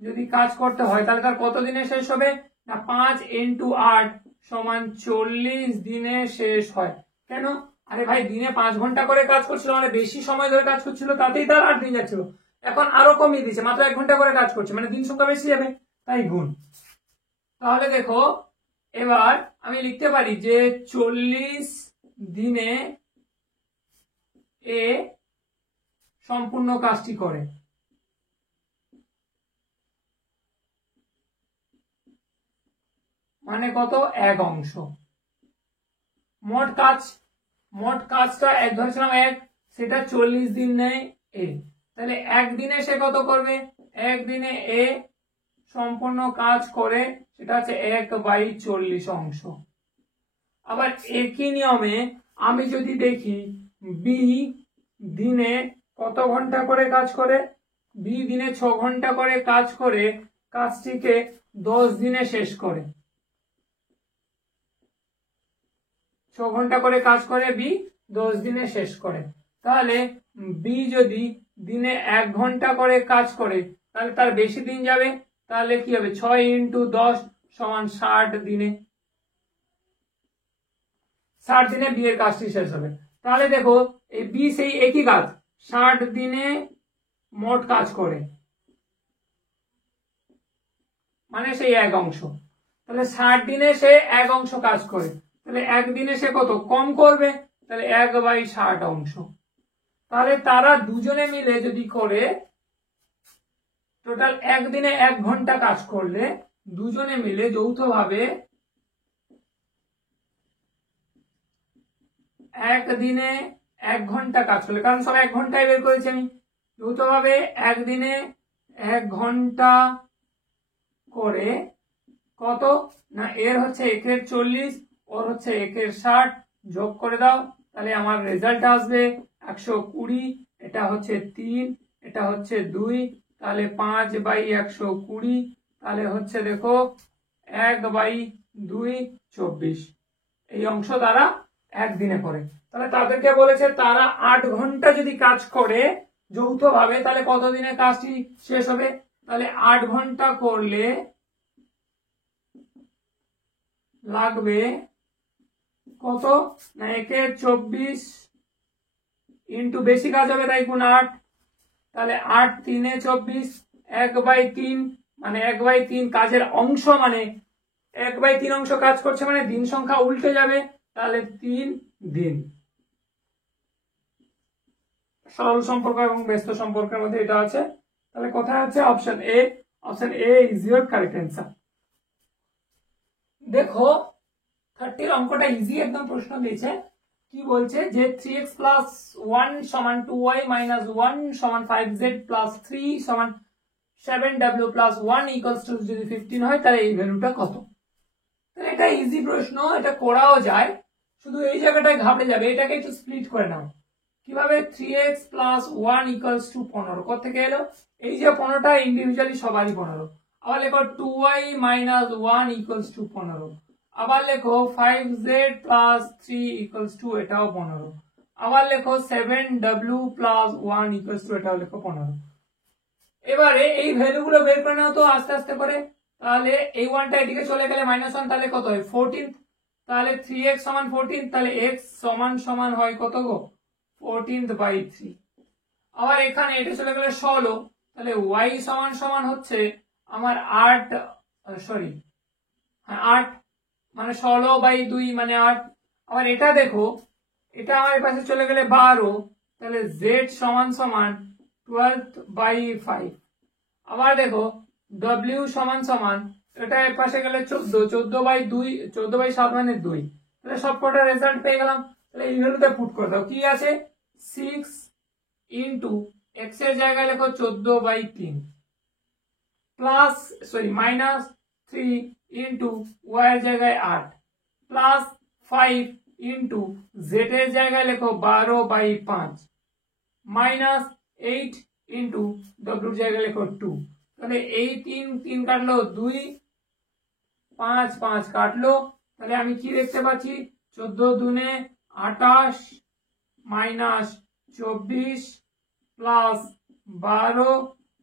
যদি কাজ করতে হয় তাহলে তার কত দিনে শেষ হবে না, 5 × 8 = 40 দিনে শেষ হয়। কেন? আরে ভাই দিনে 5 ঘন্টা করে কাজ করছিল মানে বেশি সময় ধরে কাজ করছিল, তাতেই তার 8 দিন যাচ্ছিল। এখন আরো কমিয়ে দিয়েছে, মাত্র 1 ঘন্টা করে কাজ করছে মানে দিন সংখ্যা বেশি যাবে, তাই গুণ। তাহলে দেখো এবার আমি লিখতে পারি যে 40 দিনে এ সম্পূর্ণ কাজটি করে। মানে কত, 1 অংশ। মোট কাজটা এক ধরেছিলাম 1, সেটা 40 দিন নেয় এ। তাহলে একদিনে সে কত করবে, একদিনে এ সম্পূর্ণ কাজ করে সেটা হচ্ছে 1/40 অংশ। আবার একই নিয়মে আমি যদি দেখি বি দিনে কত ঘন্টা করে কাজ করে, বি দিনে 6 ঘন্টা করে কাজ করে কাজটিকে 10 দিনে শেষ করে। 6 ঘন্টা করে কাজ করে বি 10 দিনে শেষ করে। তাহলে বি যদি দিনে 1 ঘন্টা করে কাজ করে তাহলে তার বেশি দিন যাবে, তাহলে কি হবে 6 × 10 = 60 দিনে, 60 দিনে বি এর কাজটি শেষ হবে। তাহলে দেখো এই বি সেই একই কাজ 60 দিনে মোট কাজ করে, মানে সেই 1 অংশ। তাহলে 60 দিনে সে 1 অংশ কাজ করে, তাহলে 1 দিনে সে কত কম করবে, তাহলে 1/60 অংশ। তাহলে তারা দুজনে মিলে যদি করে টোটাল 1 দিনে 1 ঘন্টা কাজ করলে দুজনে মিলে যৌথভাবে 1 দিনে 1 ঘন্টা কাজ করলে, কারণ সব 1 ঘন্টায় বের করেছি আমি, যৌথভাবে 1 দিনে 1 ঘন্টা করে কত না, এর হচ্ছে 1 এর 40, ওর হচ্ছে 1 এর 60, যোগ করে দাও, তাহলে আমার রেজাল্ট আসবে 120। এটা হচ্ছে 3, এটা হচ্ছে 2, তাহলে 5/120, তাহলে হচ্ছে দেখো 1/2 24। এই অংশ তারা 1 দিনে করে। তাহলে তাদেরকে বলেছে তারা 8 ঘন্টা যদি কাজ করে যৌথভাবে তাহলে কত দিনে কাজটি শেষ হবে, তাহলে 8 ঘন্টা করলে লাগবে কত না, 1 এর 24 ইন্টু বেশি কাজ হবে তাই গুণ 8, তাহলে 8 3 এ 24, 1/3 মানে 1/3 কাজের অংশ, মানে 1/3 অংশ কাজ করছে মানে দিন সংখ্যা উল্টে যাবে, তাহলে 3 দিন। সরল সম্পর্ক এবং ব্যস্ত সম্পর্কের মধ্যে এটা আছে। তাহলে কোথায় আছে option A, option A is your correct answer. দেখো 30 অঙ্কটা ইজি একদম প্রশ্ন দিয়েছে, কি বলছে যে 3x + 1 = 2y - 1 = 5z + 3 = 7w + 1 = যদি 15 হয় তাহলে এই ভ্যালুটা কত। তাহলে এটা ইজি প্রশ্ন, এটা করাও যায়, শুধু এই জায়গাটায় ঘাবড়ে যাবে, এটাকে একটু স্প্লিট করে নাও। কিভাবে 3x + 1 = 15, কোথা থেকে এলো, এই যে 15টা ইন্ডিভিজুয়ালি সবারই 15, আবার লেখো 2y - 1 = 15, আবার লেখো 5z + 3 = এটাও 15, আবার লেখো 7w + 1 = এটাও লেখো 15। এবারে এই ভ্যালুগুলো বের করে নাও তো আস্তে আস্তে করে, তাহলে এই 1টা এদিকে চলে গেলে -1, তাহলে কত হয় 14, তাহলে 3x = 14, তাহলে x সমান হয় কত গো 14/3, আবার এখানে এটা চলে গেলে 16, তাহলে y সমান হচ্ছে আমার 8 মানে 16/2 মানে 8, আবার এটা দেখো এটা আমার পাশে চলে গেলে 12, তাহলে z সমান 12/5, আবার দেখো w সমান এটা এর পাশে গেলে 14, 14/2 14/7 মানে 2, তাহলে সবকটা রেজাল্ট পেয়ে গেলাম। তাহলে এই ভ্যালুতে পুট করে দাও, কি আছে 6 ইনটু x এর জায়গায় লেখো 14/3 প্লাস মাইনাস 3 ইনটু y এর জায়গায় 8 প্লাস 5 ইনটু z এর জায়গায় লেখো 12/5 মাইনাস 8 ইনটু w এর জায়গায় লেখো 2, তাহলে এই 3 কাটলো 2, 5 5 কাটলো, তাহলে আমি কি দেখতে পাচ্ছি 14 দুনে 28 মাইনাস 24 প্লাস 12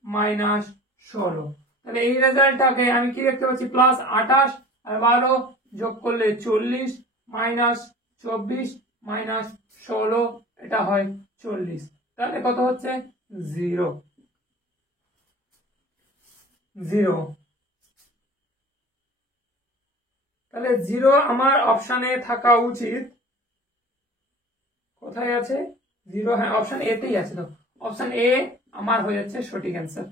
মাইনাস 16, তাহলে এই রেজাল্টটাকে আমি কি দেখতে পাচ্ছি প্লাস 28 আর 12 যোগ করলে 40 মাইনাস 24 মাইনাস 16 এটা হয় 40, তাহলে কত হচ্ছে 0। তাহলে 0 আমার অপশনে থাকা উচিত, কোথায় আছে 0, হ্যাঁ অপশন এ তেই আছে, তো অপশন এ আমার হয়ে যাচ্ছে সঠিক অ্যান্সার।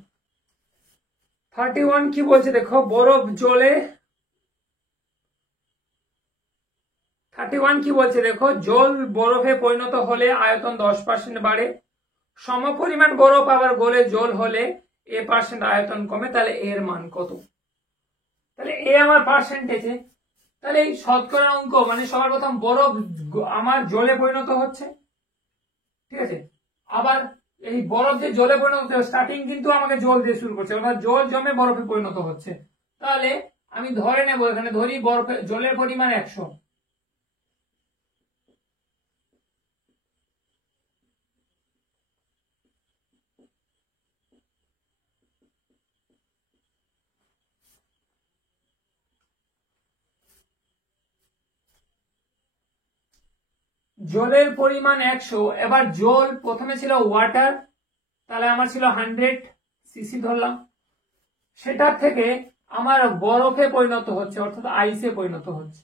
31 কি বলছে দেখো, বরফ জ্বলে 31 কি বলছে দেখো, জল বরফে পরিণত হলে আয়তন 10% বাড়ে, সমপরিমাণ বরফ আবার গলে জল হলে a% আয়তন কমে, তাহলে এর মান কত। তাহলে এ আমার পার্সেন্টেজে, তাহলে এই শতকরা অঙ্ক মানে সবার প্রথম বরফ আমার জলে পরিণত হচ্ছে, ঠিক আছে, আবার এই বরফ যে জলে পরিণত হচ্ছে স্টার্টিং কিন্তু আমাকে জল দিয়ে শুরু করছে, অর্থাৎ জল জমে বরফে পরিণত হচ্ছে, তাহলে আমি ধরে নেব এখানে ধরি জলের পরিমাণ 100, জলের পরিমাণ 100, এবার জল প্রথমে ছিল ওয়াটার, তাহলে আমার ছিল 100 সিসি ধরলাম, সেটার থেকে আমার বরফে পরিণত হচ্ছে, অর্থাৎ আইসে পরিণত হচ্ছে।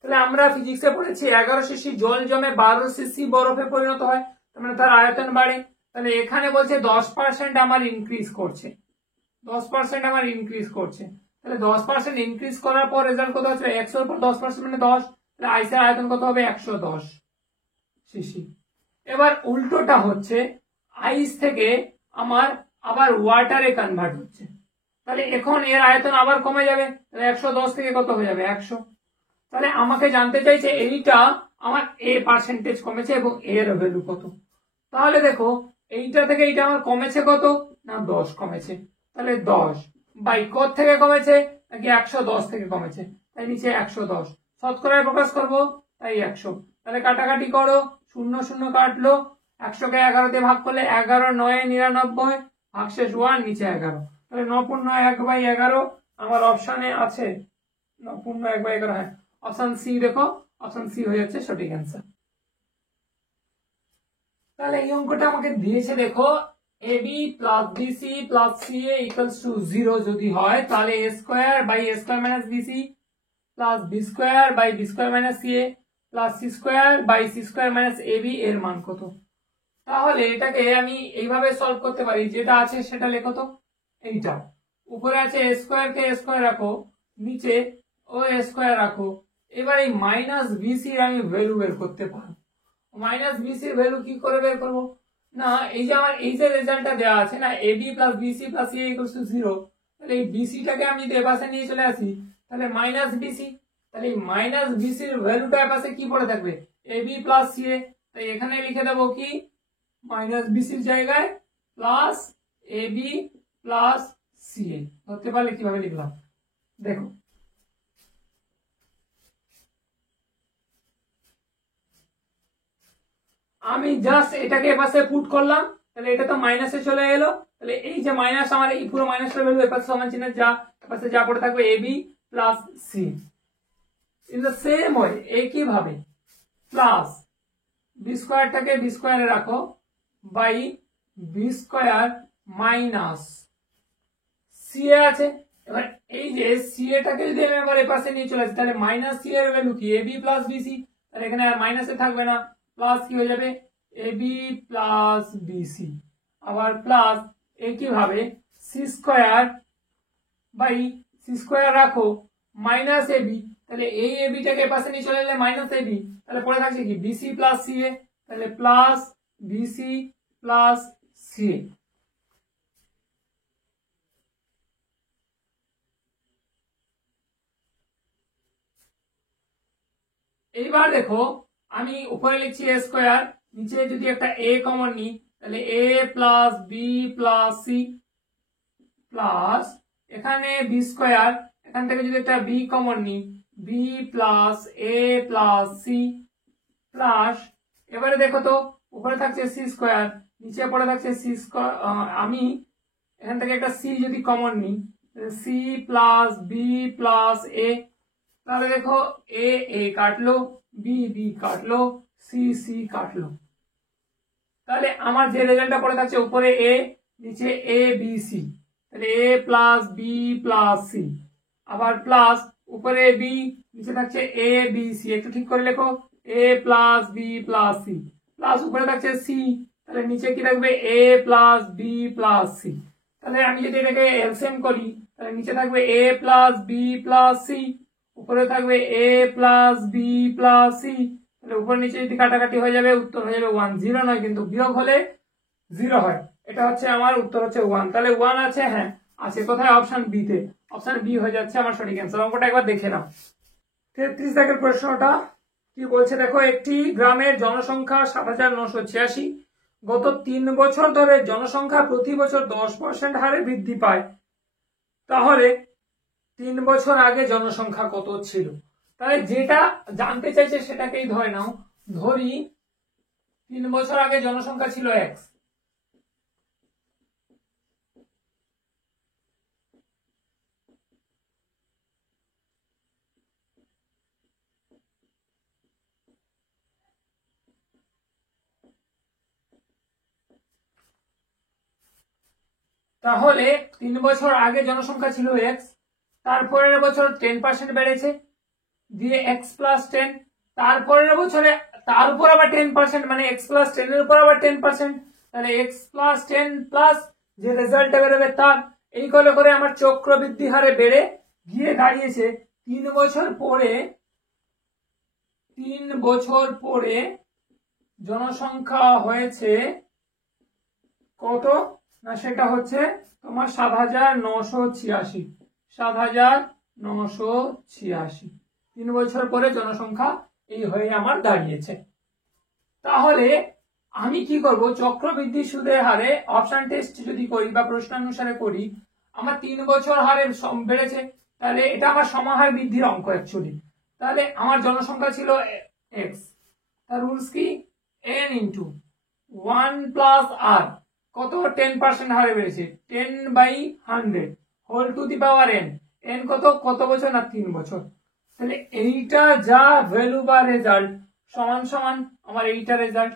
তাহলে আমরা ফিজিক্সে পড়েছি 11 সিসি জল জমে 12 সিসি বরফে পরিণত হয়, তার মানে তার আয়তন বাড়ে। তাহলে এখানে বলছে 10% আমার ইনক্রিজ করছে, 10% আমার ইনক্রিজ করছে। তাহলে 10% ইনক্রিজ করার পর রেজাল্ট কত হচ্ছে? 100 এর পর 10% মানে 10, তাহলে আইসের আয়তন কত হবে? 110 সিসি। এবার উল্টোটা হচ্ছে, আইস থেকে আমার আবার ওয়াটারে কনভার্ট হচ্ছে, তাহলে এখন এর আয়তন আবার কমে যাবে, তাহলে 110 থেকে কত হয়ে যাবে? 100। তাহলে আমাকে জানতে চাইছে এইটা আমার এ পার্সেন্টেজ কমেছে এবং এর ভ্যালু কত। তাহলে দেখো এইটা থেকে এইটা আমার কমেছে কত না? 10 কমেছে, তাহলে 10 বাই কত থেকে কমেছে? নাকি 110 থেকে কমেছে, তাই নিচে 110। শতকরায় প্রকাশ করব, তাই 100। তাহলে কাটাকাটি করো, 0 0 কাটলো, 100 কে 11 দিয়ে ভাগ করলে 11 9 99, ভাগশেষ 1, নিচে 11। তাহলে 9.1/11 আমার অপশনে আছে, 9.1/11। হ্যাঁ, অপশন সি দেখো, অপশন সি হয়ে যাচ্ছে সঠিক অ্যান্সার। তাহলে এই অঙ্কটা আমাকে দিয়েছে, দেখো AB plus BC plus CA equals to 0 যদি হয়, তাহলে A square by A square minus BC plus B square by B square minus CA plus C square by C square minus AB এর মান কত? তাহলে এটাকে আমি এইভাবে সলভ করতে পারি, যেটা আছে সেটা লেখো তো। এইটা উপরে আছে এ স্কোয়ার কে এ স্কোয়ার রাখো, নিচে ও এ স্কোয়ার রাখো। এবার এই মাইনাস বিসির আমি ভ্যালু বের করতে পারবো। মাইনাস বিসির ভ্যালু কি করে বের করবো? না, এই যে আমার এই যে রেজাল্টটা দেওয়া আছে না, AB plus BC plus C equals to 0, তাহলে এই বিসিটাকে আমি যদি এপাশে নিয়ে চলে আসি, তাহলে মাইনাস বিসি, তাহলে এই মাইনাস বিসির ভ্যালুটা এপাশে কি পড়ে থাকবে? এবি প্লাস সি এ, তাই এখানে লিখে দেবো কি মাইনাস বিসির জায়গায় প্লাস এবি প্লাস সি এ। ধরতে পারলে কিভাবে লিখলাম দেখো, আমি জাস্ট এটাকে এপাশে পুট করলাম, তাহলে এটা তো মাইনাসে চলে এলো, তাহলে এই যে মাইনাস আমার এই পুরো মাইনাসটার ভ্যালু এপাশে সমান চিহ্ন যা এপাশে যা পড়ে থাকবে AB plus C. In the same way একই ভাবে প্লাস বি স্কোয়ারটাকে বি স্কোয়ারে রাখো by B square minus C A আছে। এবার এই যে সি এটাকে যদি আমি এবার এপাশে নিয়ে চলে আসি, তাহলে মাইনাস সি এর ভ্যালু কি? এবি প্লাস বিসি, তাহলে এখানে আর মাইনাসে থাকবে না, প্লাস কি হয়ে যাবে? AB plus BC. আবার প্লাস একইভাবে C square by C square রাখো মাইনাস এবি, তাহলে এই এবিটাকে পাশে নিয়ে চলে এলে মাইনাস এবি, তাহলে পড়ে থাকছে কি? বিসি প্লাস সি এ, তাহলে প্লাস বিসি প্লাস সি এ। এইবার দেখো আমি উপরে লিখছি এ স্কোয়ার, নিচে যদি একটা এ কমন নিই, তাহলে A plus B plus C plus এখানে বি স্কোয়ার, এখান থেকে যদি একটা বি কমন নিই, B plus A plus C plus, এবারে দেখো তো উপরে থাকছে সি স্কোয়ার, নিচে পড়ে থাকছে সি স্কোয়ার, আমি এখান থেকে একটা সি যদি কমন নিই, সি প্লাস বি প্লাস এ, তাহলে দেখো এ এ কাটলো, বি বি কাটলো, সি সি কাটলো। তাহলে আমার যে রেজাল্টটা পড়ে থাকছে উপরে এ, নিচে এ বি সি, তাহলে A plus B plus C, আবার প্লাস উপরে বি, নিচে থাকছে এ বি সি, একটু ঠিক করে লেখো, A plus B plus C, plus উপরে থাকছে সি, তাহলে নিচে কি থাকবে? A plus B plus C. তাহলে আমি যদি এটাকে এলসিএম করি, তাহলে নিচে থাকবে A plus B plus C, উপরে থাকবে A plus B plus C, তাহলে উপর নিচে যদি কাটাকাটি হয়ে যাবে, উত্তর হয়ে যাবে 1। 0 নয় কিন্তু, বিয়োগ হলে 0 হয়। এটা হচ্ছে আমার উত্তর হচ্ছে 1। তাহলে 1 আছে, হ্যাঁ আছে, কোথায়? অপশন বি তে। অপশন বি হয়ে যাচ্ছে আমার সঠিক অ্যান্সার। অঙ্কটা একবার দেখে নাও। 33 দাগের প্রশ্নটা কি বলছে দেখো, একটি গ্রামের জনসংখ্যা 7,986, গত 3 বছর ধরে জনসংখ্যা প্রতি বছর 10% হারে বৃদ্ধি পায়, তাহলে 3 বছর আগে জনসংখ্যা কত ছিল? তাহলে যেটা জানতে চাইছে সেটাকেই ধরে নাও, ধরি 3 বছর আগে জনসংখ্যা ছিল এক্স, তাহলে 3 বছর আগে জনসংখ্যা ছিল x, তারপরের বছর 10% বেড়েছে, দিয়ে x প্লাস 10, তারপরের বছরে তার উপর আবার 10%, মানে x প্লাস 10 এর উপর আবার 10%, তাহলে x প্লাস 10 প্লাস যে রেজাল্টটা বেরোবে তার, এই করে করে আমার চক্রবৃদ্ধি হারে বেড়ে গিয়ে দাঁড়িয়েছে 3 বছর পরে, 3 বছর পরে জনসংখ্যা হয়েছে কত না, সেটা হচ্ছে তোমার 7,986, 7,986। 3 বছর পরে জনসংখ্যা এই হয়ে আমার দাঁড়িয়েছে। তাহলে আমি কি করব, চক্রবৃদ্ধি সুদের হারে অপশন টেস্ট যদি করি বা প্রশ্নানুসারে করি, আমার 3 বছর হারে বেড়েছে, তাহলে এটা আমার সমাহার বৃদ্ধির অঙ্ক অ্যাকচুয়ালি। তাহলে আমার জনসংখ্যা ছিল x, তার রুলস কি n ইনটু 1 প্লাস r, কত 10% হারে বেড়েছে, 10/100 whole to the power n, n কত কত বছর না 3 বছর। তাহলে এইটা যা ভ্যালু বা রেজাল্ট সমান সমান আমার এইটা রেজাল্ট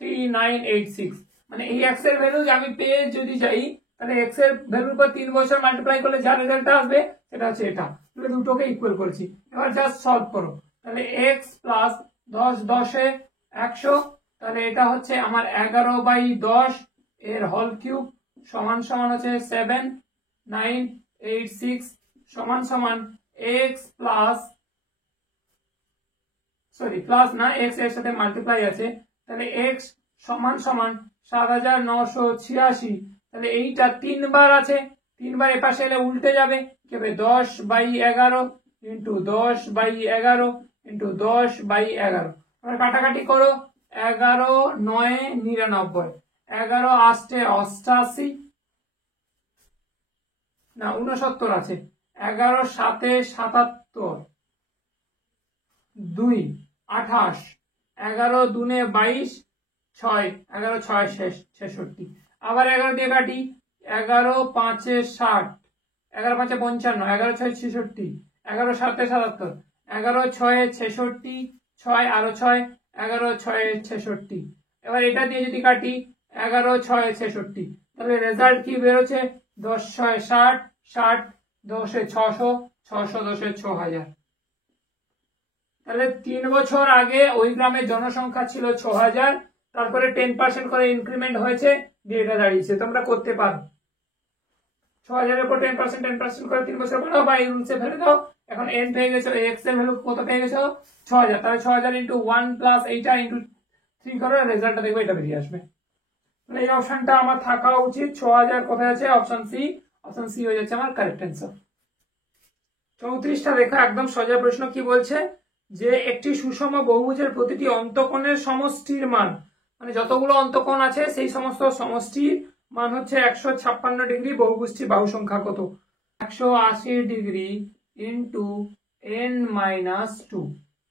3986, মানে এই x এর ভ্যালু আমি পেয়ে যদি যাই, তাহলে x এর ভ্যালুর পর 3 বছর মাল্টিপ্লাই করলে যা রেজাল্টটা আসবে সেটা হচ্ছে এটা। তাহলে দুটোকে ইকুয়াল করেছি, এবার জাস্ট সলভ করো। তাহলে x প্লাস 10, 10 এ 100, তাহলে এটা হচ্ছে আমার 11/10 এর হোল কিউব সমান সমান হচ্ছে 7986 সমান সমান x প্লাস, সরি প্লাস না, x এর সাথে মাল্টিপ্লাই আছে, তাহলে x সমান সমান 7,986। তাহলে এইটা 3 বার আছে, 3 বার এপাশে এলে উল্টে যাবে, কি হবে 10/11 ইন্টু 10/11 ইন্টু 10/11। এবার কাটাকাটি করো, 11 9 99, 11 8 88 না 69 আছে, 11 7 77, 2 28, 11 2 22, 6 11 6 66, আবার 11 দিয়ে কাটি, 11 5 60, 11 5 55, 11 6 66, 11 7 77, 11 6 66, 6 আরো 6, 11 6 66। এবার এটা দিয়ে যদি কাটি 11 6 66, তাহলে রেজাল্ট কি বেরোচ্ছে 10 6 60, 60 10 600, 600 10 6000। তাহলে 3 বছর আগে ওই গ্রামের জনসংখ্যা ছিল 6000, তারপরে 10% করে ইনক্রিমেন্ট হয়েছে, দিয়ে এটা দাঁড়িয়েছে। তোমরা করতে পারো, 6000 এর উপর 10% করে 3 বছর পরে বা এই রুলসে ফেলে দাও। এখন n পেয়ে গেছো, x এর ভ্যালু কত পেয়ে গেছো 6000, তাহলে 6000 ইনটু 1 প্লাস এইটা ইনটু 3 করো, রেজাল্টটা দেখবে এটা বেরিয়ে আসবে। তাহলে এই অপশনটা আমার থাকা উচিত। 6000 কোথায় আছে, অপশন সি, অপশন সি হয়ে যাচ্ছে আমার কারেক্ট অ্যান্সার। 34টা দেখো, একদম সোজা প্রশ্ন। কি বলছে যে একটি সুষম বহুভুজের প্রতিটি অন্তকোণের সমষ্টির মান, মানে যতগুলো অন্তকোণ আছে সেই সমস্ত সমষ্টির মান হচ্ছে 156 ডিগ্রি, বহুভুজটির বাহু সংখ্যা কত, 180 ডিগ্রি ইন্টু n-2।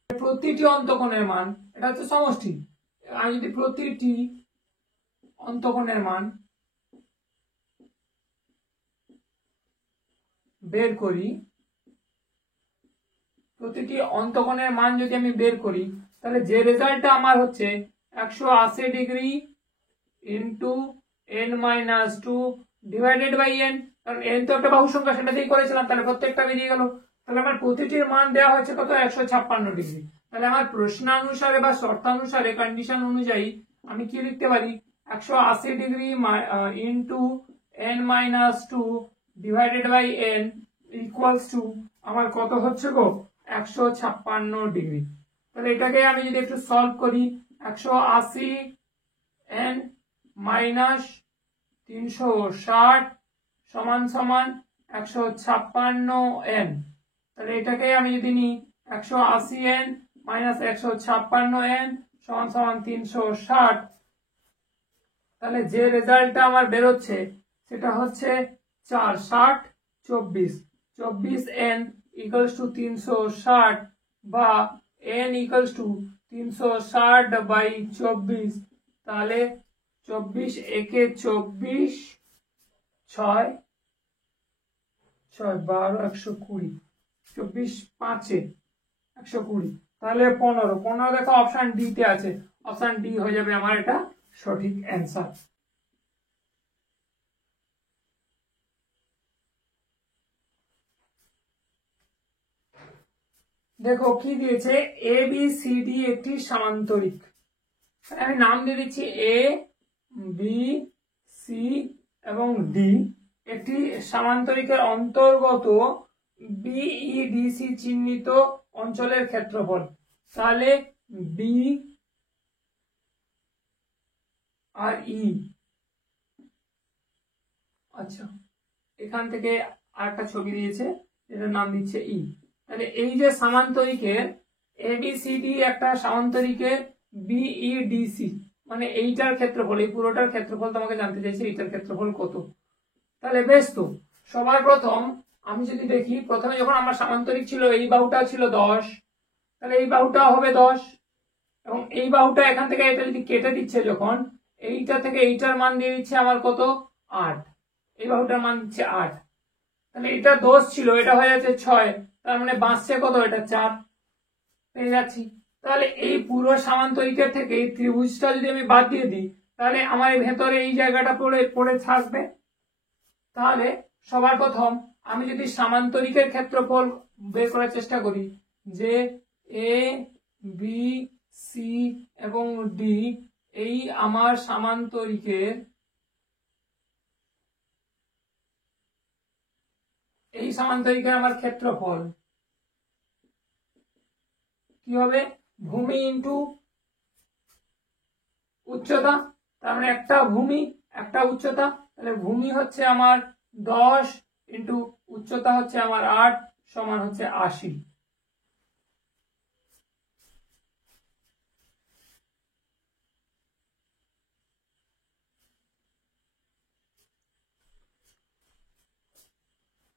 প্রতিটি অন্তকোণের মান, এটা হচ্ছে সমষ্টি, আমি যদি প্রতিটি অন্তকোণের মান বের করি, প্রতিটি অন্তকোণের মান যদি আমি বের করি, তাহলে যে রেজাল্টটা আমার হচ্ছে 180 degree into n-2 divided by n, কারণ n তো একটা বাহু সংখ্যা, সেটা দিয়েই করেছিলাম, তাহলে প্রত্যেকটা বেরিয়ে গেল। তাহলে আমার প্রতিটির মান দেওয়া হয়েছে কত 156 ডিগ্রি। তাহলে আমার প্রশ্নানুসারে বা শর্তানুসারে কন্ডিশন অনুযায়ী আমি কি লিখতে পারি, 180 degree into n-2 divided by n equals to আমার কত হচ্ছে গো 156 ডিগ্রি। তাহলে এটাকে আমি যদি একটু সলভ করি, 180 n মাইনাস 360 সমান সমান 156 n। তাহলে এটাকে আমি যদি নিই 180 n মাইনাস 156 n সমান সমান 360, তাহলে যে রেজাল্টটা আমার বেরোচ্ছে সেটা হচ্ছে 4 60 24, 24 n ইকুয়ালস টু 360 বা n ইকুয়ালস টু 360/24। তাহলে 24 একে 24, 6 6 12 120, 24 5 120, তাহলে 15 দেখো অপশন ডি তে আছে, অপশন ডি হয়ে যাবে আমার এটা সঠিক অ্যান্সার। দেখো কি দিয়েছে, এ বি সি ডি একটি সামান্তরিক। আমি নাম দিয়ে দিচ্ছি এ বি সি এবং ডি একটি সামান্তরিকের অন্তর্গত বিইডিসি চিহ্নিত অঞ্চলের ক্ষেত্রফল। তাহলে বি আর ই, আচ্ছা এখান থেকে আরেকটা ছবি দিয়েছে এটার নাম দিচ্ছে ই। তাহলে এই যে সামান্তরিকের এবিসিডি একটা সামান্তরিকের বিইডিসি মানে এইটার ক্ষেত্রফল, এই পুরোটার ক্ষেত্রফল তোমাকে জানতে চাইছে এইটার ক্ষেত্রফল কত। তাহলে বেশ, তো সবার প্রথম আমি যদি দেখি, প্রথমে যখন আমার সামান্তরিক ছিল এই বাহুটা ছিল 10, তাহলে এই বাহুটা হবে 10 এবং এই বাহুটা এখান থেকে এটা যদি কেটে দিচ্ছে, যখন এইটা থেকে এইটার মান দিয়ে দিচ্ছে আমার কত 8, এই বাহুটার মান দিচ্ছে 8, তাহলে এটা 10 ছিল এটা হয়ে যাচ্ছে 6, তার মানে বাঁচছে কত, এটা 4 পেয়ে যাচ্ছি। তাহলে এই পুরো সামান্তরিকের থেকে এই ত্রিভুজটা যদি আমি বাদ দিয়ে দিই তাহলে আমার ভেতরে এই জায়গাটা পড়ে থাকবে। তাহলে সবার প্রথম আমি যদি সামান্তরিকের ক্ষেত্রফল বের করার চেষ্টা করি, যে এ বি সি এবং ডি এই আমার সামান্তরিকের আমার ক্ষেত্রফল কি হবে, ভূমি ইন্টু উচ্চতা, তার মানে একটা ভূমি একটা উচ্চতা, তাহলে ভূমি হচ্ছে আমার 10 ইন্টু উচ্চতা হচ্ছে আমার 8 সমান হচ্ছে 80।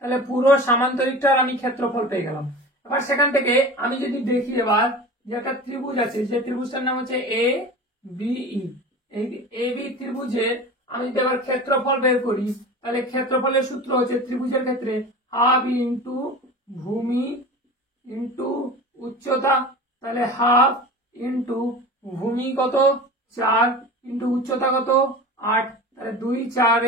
তাহলে পুরো সামান্তরিকটার আমি ক্ষেত্রফল পেয়ে গেলাম। এবার সেখান থেকে আমি যদি দেখি এবার যে একটা ত্রিভুজ আছে, যে ত্রিভুজটার নাম হচ্ছে এ বিই, এই এ বি ত্রিভুজের আমি যদি এবার ক্ষেত্রফল বের করি, তাহলে ক্ষেত্রফলের সূত্র হচ্ছে ত্রিভুজের ক্ষেত্রে হাফ ইন্টু ভূমি ইন্টু উচ্চতা, তাহলে হাফ ইন্টু ভূমি কত 4 ইন্টু উচ্চতা কত 8, তাহলে 2 4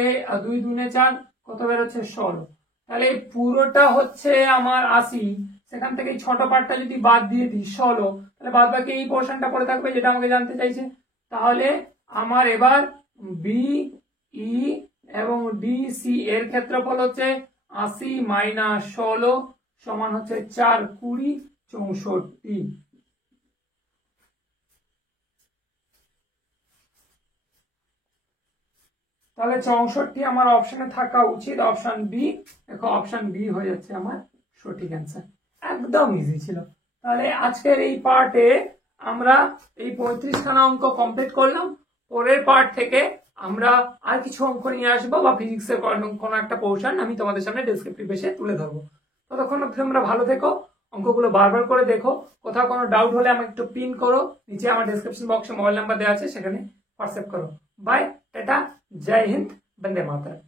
2 2 4 কত বেরোচ্ছে 16। তাহলে পুরোটা হচ্ছে আমার 80, সেখান থেকে ছোট পার্টটা যদি বাদ দিয়ে দিই 16, তাহলে বাদ বাকি এই পোর্শনটা পড়ে থাকবে যেটা আমাকে জানতে চাইছে। তাহলে আমার এবার বি ই এবং ডি সি এর ক্ষেত্রফল হচ্ছে 80 মাইনাস 16 সমান হচ্ছে 4 20 64। তাহলে 64 আমার অপশনে থাকা উচিত, অপশন বি। দেখো অপশন বি হয়ে যাচ্ছে আমার সঠিক অ্যান্সার, একদম ইজি ছিল। তাহলে আজকের এই পার্টে আমরা এই 35খানা অঙ্ক কমপ্লিট করলাম। পরের পার্ট থেকে আমরা আর কিছু অঙ্ক নিয়ে আসবো বা ফিজিক্সের কোনো একটা পোর্শন আমি তোমাদের সামনে ডেসক্রিপটিভ বেসে তুলে ধরবো। ততক্ষণ অবধি তোমরা ভালো থেকো, অঙ্কগুলো বারবার করে দেখো, কোথাও কোনো ডাউট হলে আমাকে একটু পিন করো, নিচে আমার ডেসক্রিপশন বক্সে মোবাইল নাম্বার দেওয়া আছে সেখানে হোয়াটসঅ্যাপ করো। বাই, টাটা, জয় হিন্দ, বন্দে মাতরম।